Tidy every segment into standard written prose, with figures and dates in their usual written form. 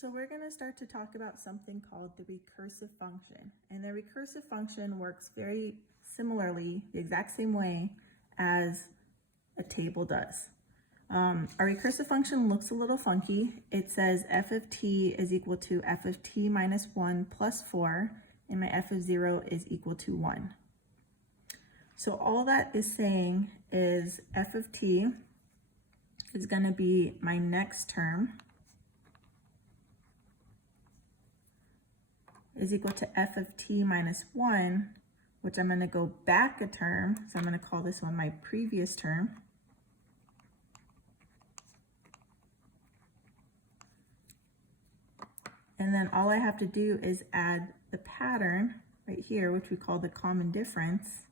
So we're going to start to talk about something called the recursive function. And the recursive function works very similarly, the exact same way as a table does. Our recursive function looks a little funky. It says f of t is equal to f of t minus 1 plus 4, and my f of 0 is equal to 1. So all that is saying is f of t is going to be my next term is equal to f of t minus 1, which I'm going to go back a term, so I'm going to call this one my previous term. And then all I have to do is add the pattern right here, which we call the common difference.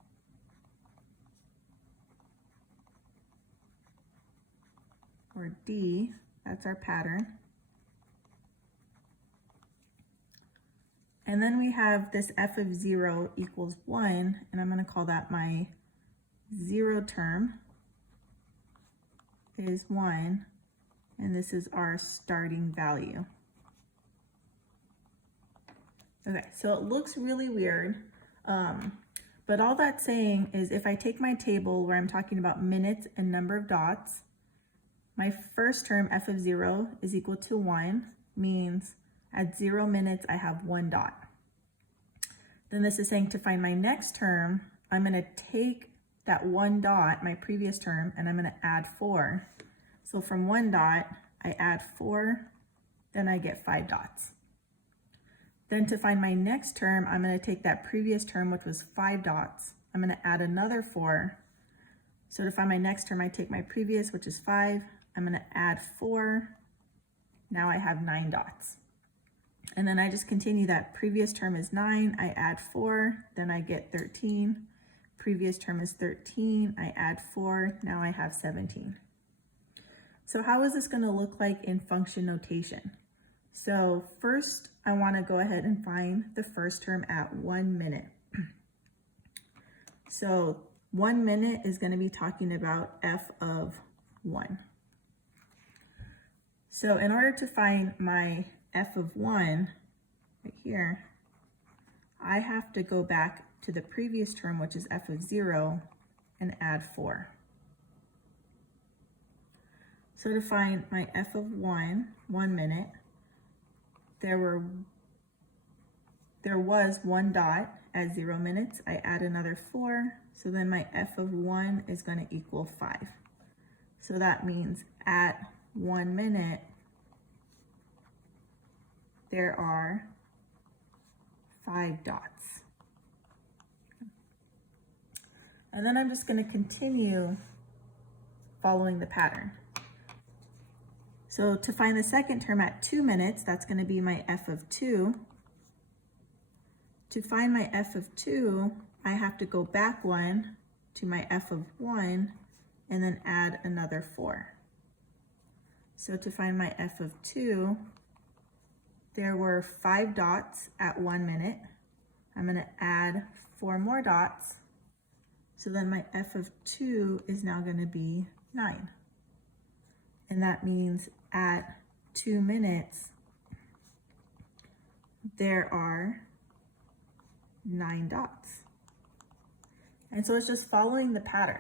Or D, that's our pattern. And then we have this f of 0 equals 1, and I'm going to call that my 0 term is 1, and this is our starting value. Okay, so it looks really weird, but all that's saying is if I take my table where I'm talking about minutes and number of dots, my first term, f of 0, is equal to 1, means at 0 minutes, I have 1 dot. Then this is saying to find my next term, I'm going to take that 1 dot, my previous term, and I'm going to add 4. So from 1 dot, I add 4, then I get 5 dots. Then to find my next term, I'm going to take that previous term, which was 5 dots. I'm going to add another 4. So to find my next term, I take my previous, which is 5. I'm going to add 4. Now I have 9 dots. And then I just continue that. Previous term is 9. I add 4. Then I get 13. Previous term is 13. I add 4. Now I have 17. So how is this going to look like in function notation? So first, I want to go ahead and find the first term at 1 minute. So 1 minute is going to be talking about f of 1. So in order to find my f of 1 right here, I have to go back to the previous term, which is f of 0, and add 4. So to find my f of 1 minute, there was 1 dot at 0 minutes. I add another 4, so then my f of 1 is going to equal 5. So that means at 1 minute, there are 5 dots. And then I'm just going to continue following the pattern. So to find the second term at 2 minutes, that's going to be my f of 2. To find my f of 2, I have to go back 1 to my f of 1 and then add another 4. So to find my f of 2, there were 5 dots at 1 minute. I'm going to add 4 more dots. So then my f of 2 is now going to be 9. And that means at 2 minutes, there are 9 dots. And so it's just following the pattern.